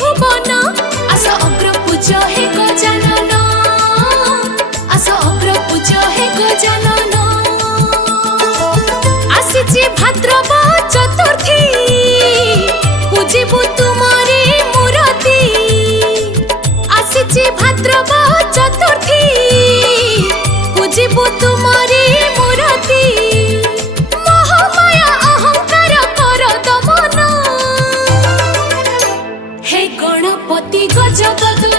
भुवन आस अग्र पूज हे गजानन आस अग्र पूज हे गजानन आसीची भाद्रव चतुर्थी पूजिबु तुमरी मूर्ति आसीची भाद्रव चतुर्थी पूजिबु तुमरी मूर्ति मोहमाया अहंकार कर दमन हे गणपति गजपति